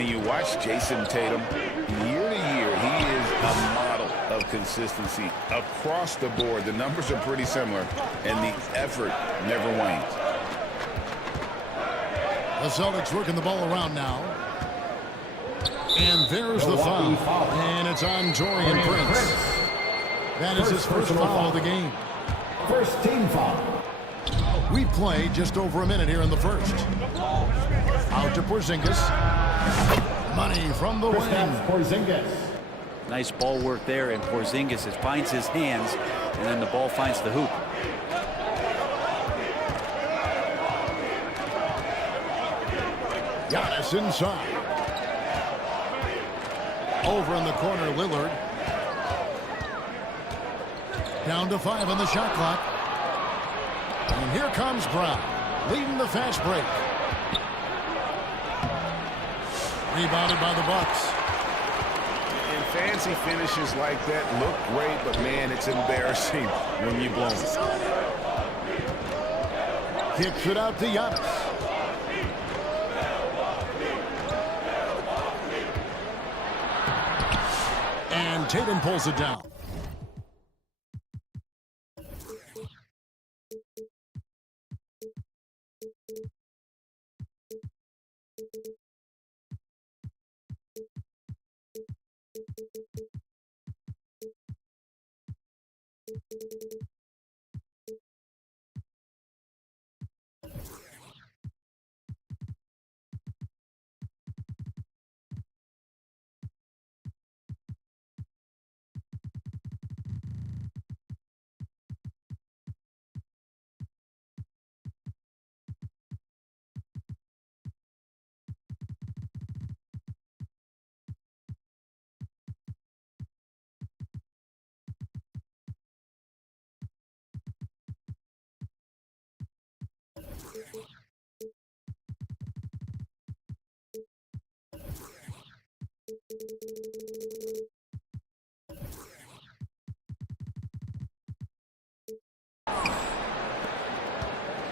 And you watch Jason Tatum, year to year, he is a model of consistency across the board. The numbers are pretty similar, and the effort never wanes. The Celtics working the ball around now. And there's the foul. And it's on Taurean Prince. That is his first foul of the game. First team foul. We played just over a minute here in the first. Out to Porzingis. Money from the wing. Porzingis. Nice ball work there, and Porzingis finds his hands, and then the ball finds the hoop. Giannis inside. Over in the corner, Lillard. Down to 5 on the shot clock. And here comes Brown, leading the fast break. Rebounded by the Bucks. And fancy finishes like that look great, but man, it's embarrassing when you blow it. Kicks it out to Giannis. And Tatum pulls it down.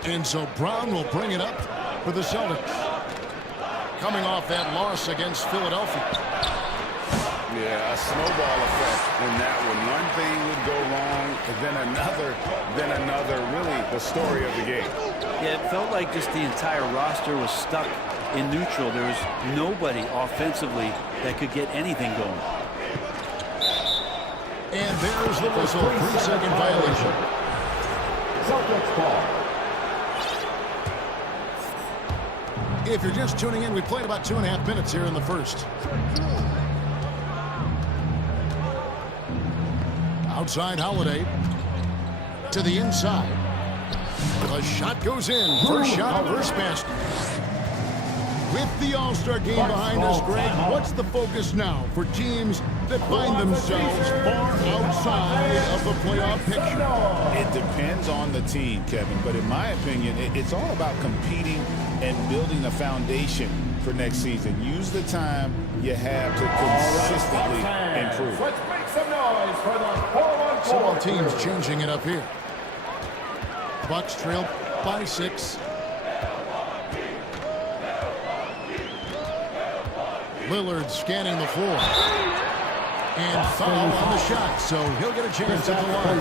And so Brown will bring it up for the Celtics. Coming off that loss against Philadelphia. Yeah, a snowball effect in that one. One thing would go wrong, then another. Really, the story of the game. Yeah, it felt like just the entire roster was stuck in neutral. There was nobody offensively that could get anything going. And there's the whistle. 3-second violation. Celtics ball. If you're just tuning in, we played about 2.5 minutes here in the first. Outside Holiday. To the inside. The shot goes in. First shot, first basket. With the All-Star game behind us, Greg, what's the focus now for teams that find themselves far outside of the playoff picture? It depends on the team, Kevin, but in my opinion, it's all about competing and building a foundation for next season. Use the time you have to consistently improve. Let's make some noise for the 4-1-4. So all teams changing it up here. Bucks trail by 6. Lillard scanning the floor. And foul on the shot, so he'll get a chance at the line.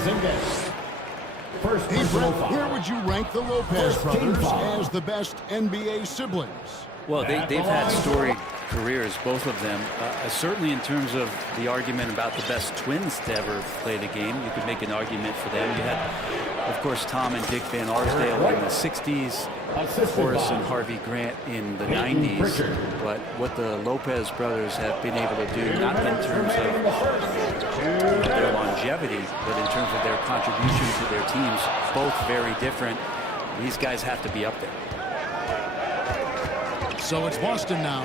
First Hey, personal Brett, foul. where would you rank the Lopez First team brothers foul. as the best NBA siblings? Well, they've had storied careers, both of them. Certainly in terms of the argument about the best twins to ever play the game, you could make an argument for them. You had, of course, Tom and Dick Van Arsdale in the 60s, Horace and Harvey Grant in the 90s. But what the Lopez brothers have been able to do, not in terms of their longevity, but in terms of their contribution to their teams, both very different. These guys have to be up there. So it's Boston now.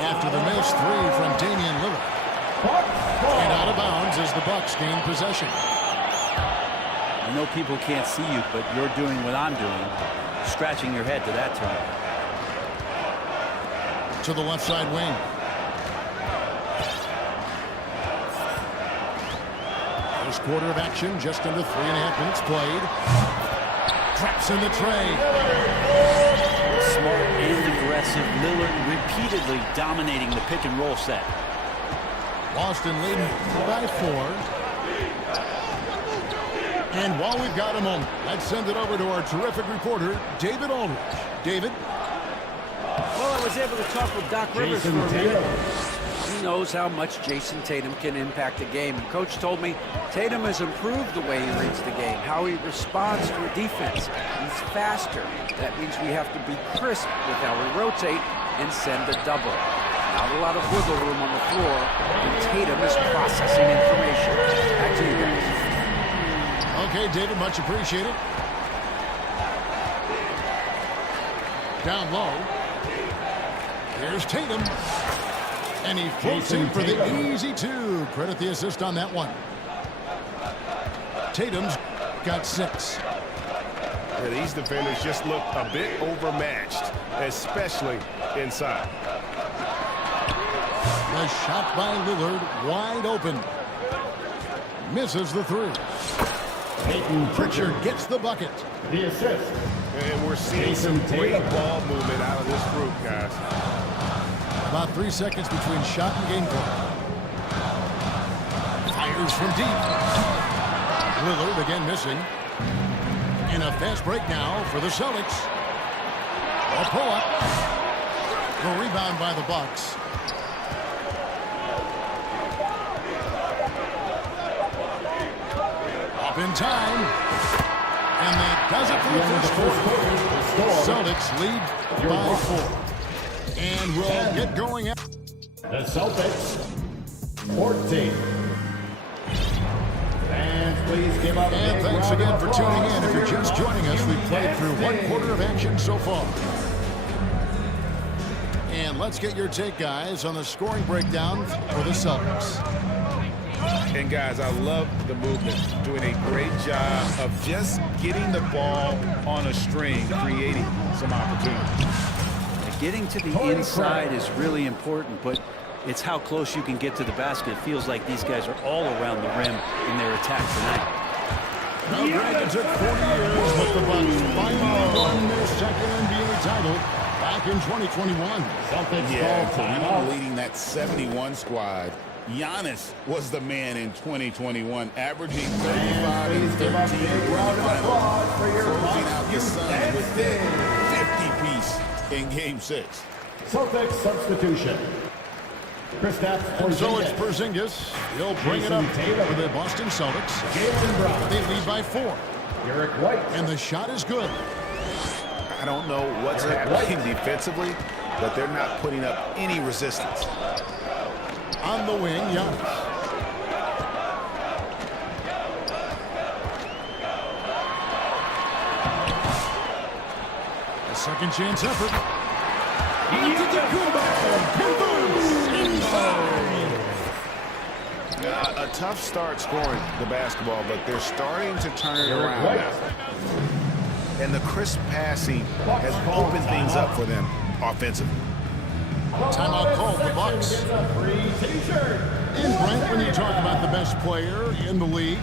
After the missed 3 from Damian Lillard. And out of bounds as the Bucks gain possession. I know people can't see you, but you're doing what I'm doing, scratching your head to that turn. To the left side wing. First quarter of action, just under 3.5 minutes played. Traps in the tray. Smart and aggressive aggressive. Lillard repeatedly dominating the pick and roll set. Boston leading by 4. And while we've got a moment, let's send it over to our terrific reporter, David Aldridge. David? Well, I was able to talk with Doc Rivers for a minute. He knows how much Jason Tatum can impact a game. And Coach told me Tatum has improved the way he reads the game, how he responds to a defense. He's faster. That means we have to be crisp with how we rotate and send a double. Not a lot of wiggle room on the floor, and Tatum is processing information. Back to you guys. Okay, David, much appreciated. Down low. Here's Tatum. And he floats in for the easy 2. Credit the assist on that one. Tatum's got 6. Yeah, these defenders just look a bit overmatched, especially inside. The shot by Lillard wide open. Misses the 3. Pritchard gets the bucket. The assist. And we're seeing some great ball movement out of this group, guys. About 3 seconds between shot and game clock. Fires from deep. Lillard again missing. In a fast break now for the Celtics. A pull-up. The rebound by the Bucks. Up in time. And that does it for the first quarter. Celtics lead by 4. And we'll get going. The Celtics, 14. Fans, please give up. And thanks again for tuning in. If you're just joining us, we've played through 1 quarter of action so far. And let's get your take, guys, on the scoring breakdown for the Celtics. And guys, I love the movement. Doing a great job of just getting the ball on a string, creating some opportunities. Getting to the inside is really important, but it's how close you can get to the basket. It feels like these guys are all around the rim in their attack tonight. Now, Greg, it took 40 years, but the Bucks finally won their second NBA title back in 2021. Celtics Yeah, call Kareem timeout. leading that 71 squad. Giannis was the man in 2021, averaging 35 and 13. Closing out the Suns with that 50-piece in Game 6. Celtics substitution. Kristaps And so it's Porzingis. Porzingis. He'll bring it up for the Boston Celtics. Jaylen Brown. They lead by 4. Derek White. And the shot is good. I don't know what's happening defensively, but they're not putting up any resistance. On the wing, Giannis. A second chance effort. A tough start scoring the basketball, but they're starting to turn it around now. And the crisp passing has opened things up for them offensively. Timeout called the Bucks. And Brent, when you talk about the best player in the league,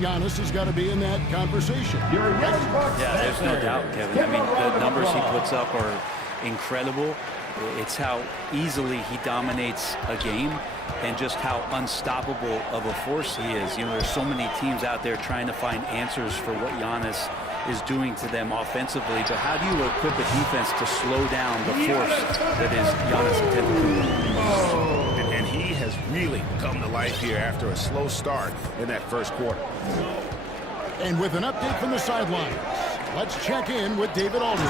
Giannis has got to be in that conversation. Yeah, there's no doubt, Kevin. I mean, the numbers he puts up are incredible. It's how easily he dominates a game and just how unstoppable of a force he is. You know, there's so many teams out there trying to find answers for what Giannis is doing to them offensively, but how do you equip a defense to slow down the force that is Giannis Antetokounmpo? And he has really come to life here after a slow start in that first quarter. And with an update from the sidelines, let's check in with David Aldridge.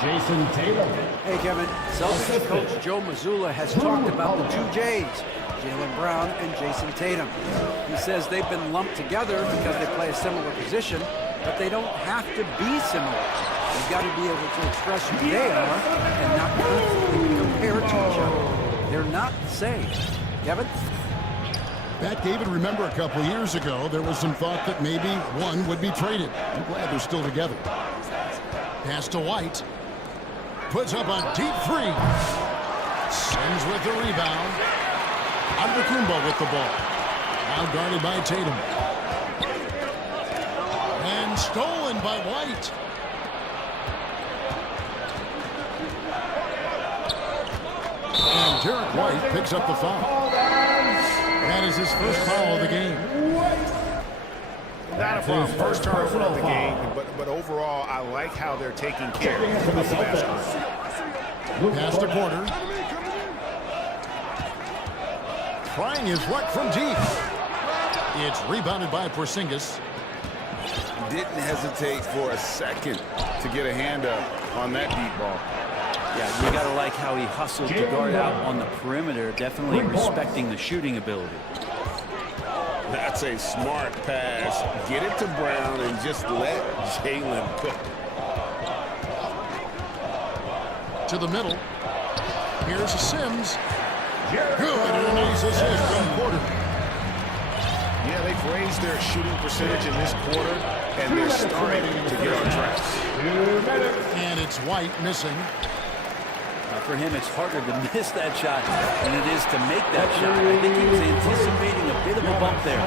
Jason Tatum. Hey, Kevin. Celtics coach Joe Mazzulla has talked about the 2 J's, Jaylen Brown and Jason Tatum. He says they've been lumped together because they play a similar position, but they don't have to be similar. They've got to be able to express who they are and not constantly compare to each other. They're not the same. Kevin? That, David, remember a couple years ago, there was some thought that maybe one would be traded. I'm glad they're still together. Pass to White. Puts up a deep 3. Sends with the rebound. Antetokounmpo with the ball. Now guarded by Tatum. And stolen by White. Derek White picks up the foul. That is his first foul of the game. Not a problem. First turnover of the game, but overall, I like how they're taking care of the basket. Pass to Porter. Trying his luck from deep. It's rebounded by Porzingis. Didn't hesitate for a second to get a hand up on that deep ball. Yeah, you got to like how he hustled to guard out on the perimeter, definitely respecting the shooting ability. That's a smart pass. Get it to Brown and just let Jalen cook. To the middle. Here's a Sims. Good, and a nice assist from Porter. Yeah, they've raised their shooting percentage in this quarter, and they're starting to get on track. And it's White missing. For him, it's harder to miss that shot than it is to make that shot. I think he was anticipating a bit of a bump there.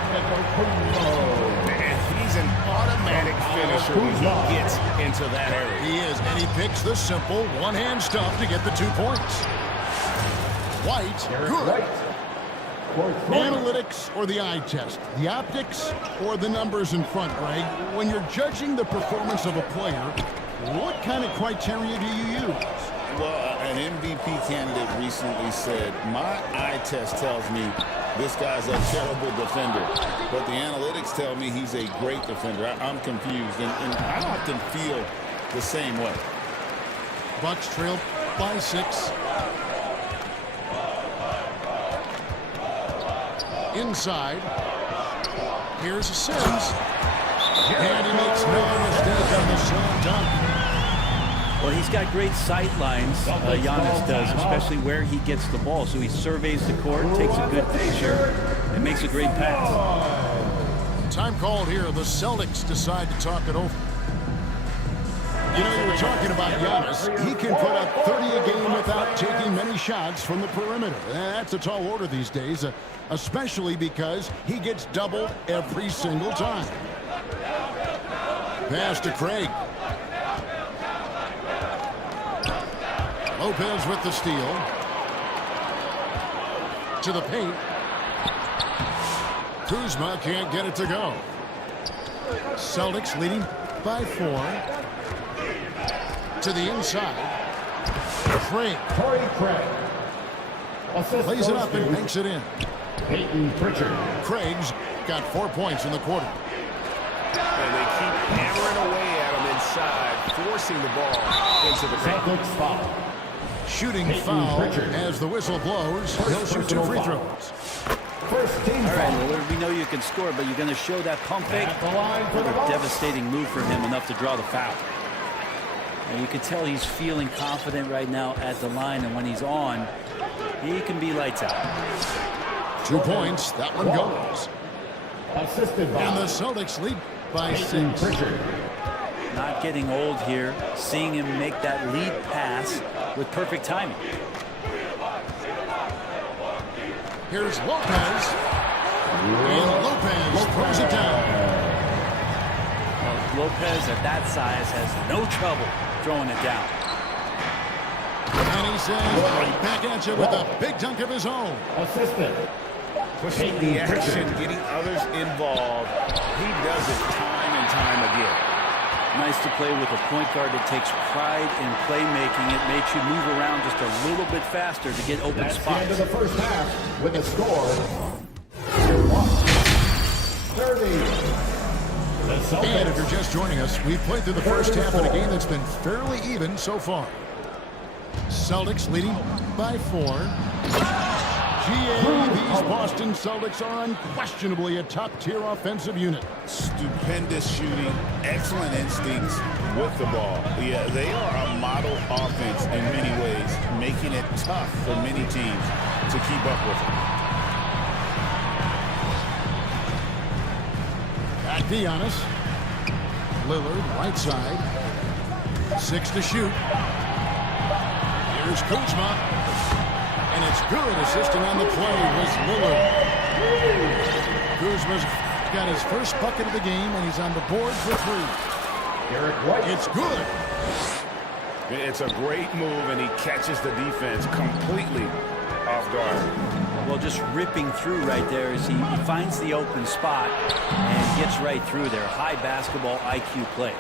And he's an automatic finisher when he gets into that area. He is, and he picks the simple one-hand stuff to get the 2 points. White, good. Analytics or the eye test? The optics or the numbers in front, Greg? When you're judging the performance of a player, what kind of criteria do you use? Well, an MVP candidate recently said, my eye test tells me this guy's a terrible defender, but the analytics tell me he's a great defender. I'm confused, and I often feel the same way. Bucks trail by 6. Inside. Here's a Sims. And he makes no mistake on the slam dunk. Well, he's got great sight lines, Giannis does, especially where he gets the ball. So he surveys the court, takes a good picture, and makes a great pass. Time called here. The Celtics decide to talk it over. You know, you were talking about Giannis. He can put up 30 a game without taking many shots from the perimeter. That's a tall order these days, especially because he gets doubled every single time. Pass to Craig. Lopez with the steal. To the paint. Kuzma can't get it to go. Celtics leading by 4. To the inside. Craig. Plays it up and makes it in. Peyton Pritchard. Craig's got 4 points in the quarter. And they keep hammering away at him inside, forcing the ball into the paint. Celtics foul. Shooting foul as the whistle blows. He'll shoot 2 free throws. First team All right, foul. Lillard, we know you can score, but you're going to show that pump fake. At the line for the Another Bucks. devastating move for him, enough to draw the foul. And you can tell he's feeling confident right now at the line, and when he's on, he can be lights out. 2 points. That one goes. Assisted by And the Celtics lead by Peyton 6. Pritchard. Not getting old here, seeing him make that lead pass with perfect timing. Here's Lopez. And Lopez throws it down. Well, Lopez at that size has no trouble throwing it down. And he says, right back at you with a big dunk of his own. Assisted. Pushing the action, getting others involved. He does it time and time again. Nice to play with a point guard that takes pride in playmaking. It makes you move around just a little bit faster to get open That's the end of spots. the first half with a score 30. The And if Celtics. you're just joining us, we've played through the first half of a game that's been fairly even so far. Celtics leading by 4. These Boston Celtics are unquestionably a top-tier offensive unit. Stupendous shooting, excellent instincts with the ball. Yeah, they are a model offense in many ways, making it tough for many teams to keep up with them. Back to Giannis. Lillard, right side. 6 to shoot. Here's Kuzma. And it's good. Assisting on the play was Lillard. Kuzma's got his first bucket of the game, and he's on the board for 3. Derek White. It's good. It's a great move, and he catches the defense completely Well, just ripping through right there as he finds the open spot and gets right through there. High basketball IQ play.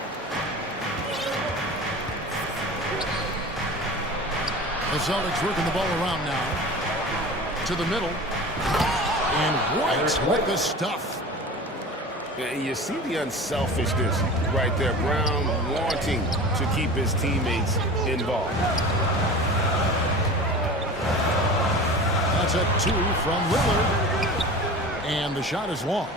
The Celtics working the ball around now. To the middle. And White with the stuff. Yeah, you see the unselfishness right there. Brown wanting to keep his teammates involved. That's a 2 from Lillard. And the shot is long.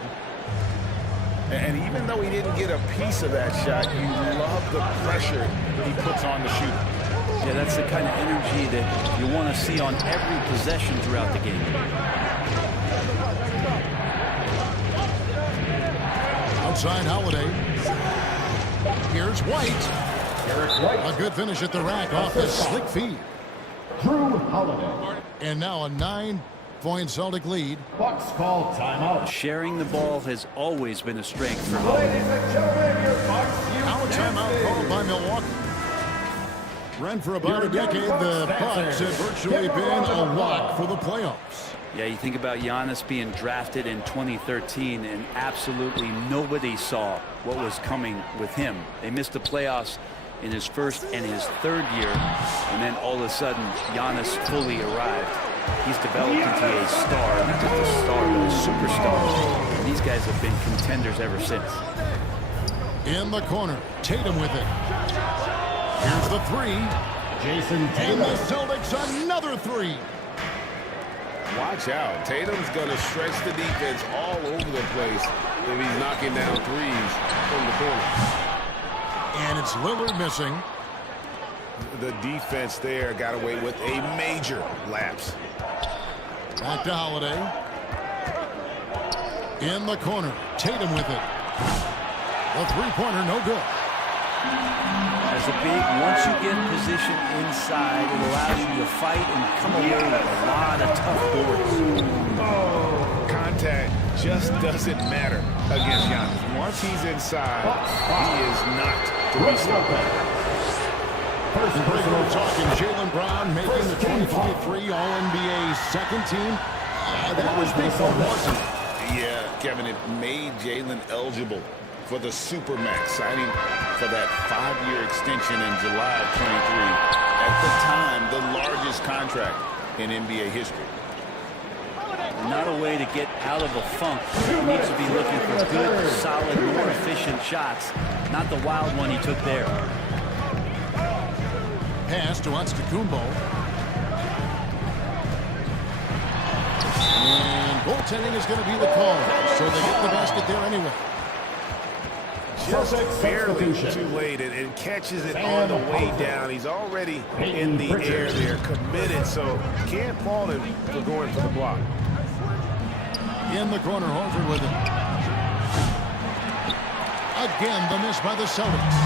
And even though he didn't get a piece of that shot, you love the pressure he puts on the shooter. Yeah, that's the kind of energy that you want to see on every possession throughout the game. Outside Holiday. Here's White. Derek White. A good finish at the rack off the slick feed. Drew Holiday. And now a 9-point Celtic lead. Bucks call timeout. Sharing the ball has always been a strength for Holiday. Ladies and gentlemen, your Bucks Now a timeout called by Milwaukee. Run for about a decade, the Bucks have virtually been a lock for the playoffs. Yeah, you think about Giannis being drafted in 2013, and absolutely nobody saw what was coming with him. They missed the playoffs in his first and his third year, and then all of a sudden, Giannis fully arrived. He's developed into a star, not just a star, but a superstar. And these guys have been contenders ever since. In the corner, Tatum with it. Here's the 3. Jason And Tatum. the Celtics another 3. Watch out. Tatum's going to stretch the defense all over the place if he's knocking down threes from the corner. And it's Lillard missing. The defense there got away with a major lapse. Back to Holiday. In the corner, Tatum with it. The three-pointer, no good. As a big, once you get position inside, it allows you to fight and come away with a lot of tough boards. Contact just doesn't matter against Giannis. Once he's inside, he is not to be stopped. First personal talking, Jaylen Brown making the 2023 All-NBA second team. That was big for Washington. Yeah, Kevin, it made Jaylen eligible for the Supermax, signing for that 5-year extension in July of 23. At the time, the largest contract in NBA history. Not a way to get out of a funk. He needs to be looking for good, solid, more efficient shots, not the wild one he took there. Pass to Antetokounmpo. And goaltending is going to be the call. So they get the basket there anyway. Just barely too late and catches it on the way down. He's already in the air there, committed, so can't fault him for going for the block. In the corner, Horford with it. Again, the miss by the Celtics.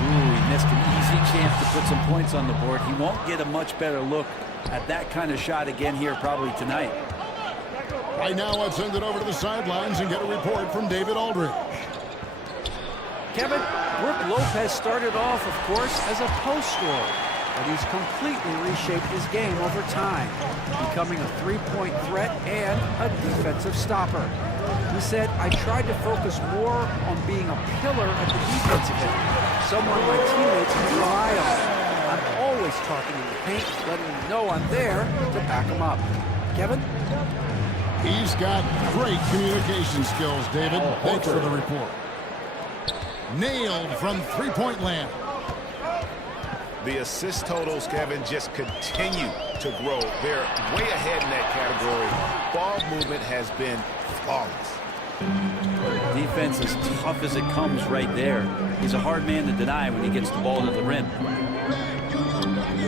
Ooh, he missed an easy chance to put some points on the board. He won't get a much better look at that kind of shot again here probably tonight. Right now, I'd send it over to the sidelines and get a report from David Aldridge. Kevin, Brook Lopez started off, of course, as a post scorer, but he's completely reshaped his game over time, becoming a three-point threat and a defensive stopper. He said, I tried to focus more on being a pillar at the defensive end, someone my teammates can rely on. I'm always talking in the paint, letting them know I'm there to back them up. Kevin? He's got great communication skills, David. Thanks for the report. Nailed from three-point land. The assist totals, Kevin, just continue to grow. They're way ahead in that category. Ball movement has been flawless. Defense as tough as it comes right there. He's a hard man to deny when he gets the ball to the rim.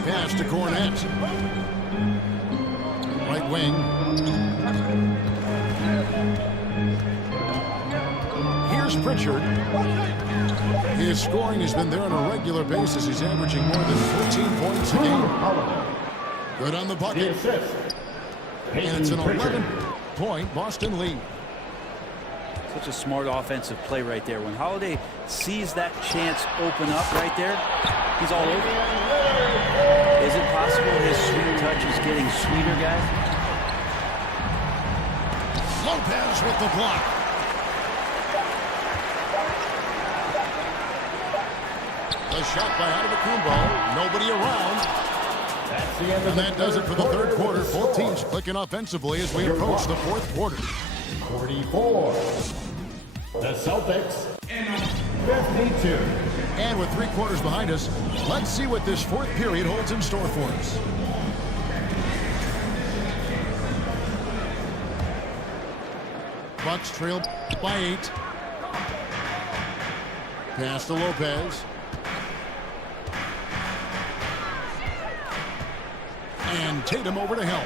Pass to Cornette. Right wing. Here's Pritchard. His scoring has been there on a regular basis. He's averaging more than 14 points a game. Good on the bucket. And it's an 11-point Boston lead. Such a smart offensive play right there. When Holiday sees that chance open up right there, he's all over. Is it possible his sweet touch is getting sweeter, guys? Lopez with the block. A shot by Antetokounmpo. Nobody around. That's the end of And that does it for the third quarter. Both teams clicking offensively as we approach the fourth quarter. 44. The Celtics. 52. And with 3 quarters behind us, let's see what this fourth period holds in store for us. Bucks trail by 8. Pass to Lopez. And Tatum over to help.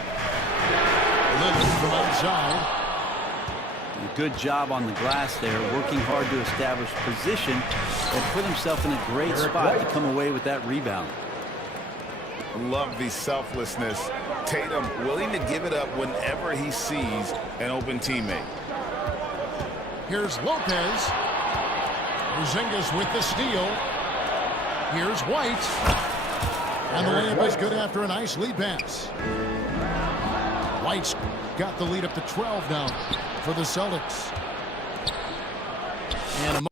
Lillard from outside. A good job on the glass there, working hard to establish position and put himself in a great spot to come away with that rebound. Love the selflessness. Tatum willing to give it up whenever he sees an open teammate. Here's Lopez. Porzingis with the steal. Here's White. And the layup is good after a nice lead pass. White's got the lead up to 12 now for the Celtics. And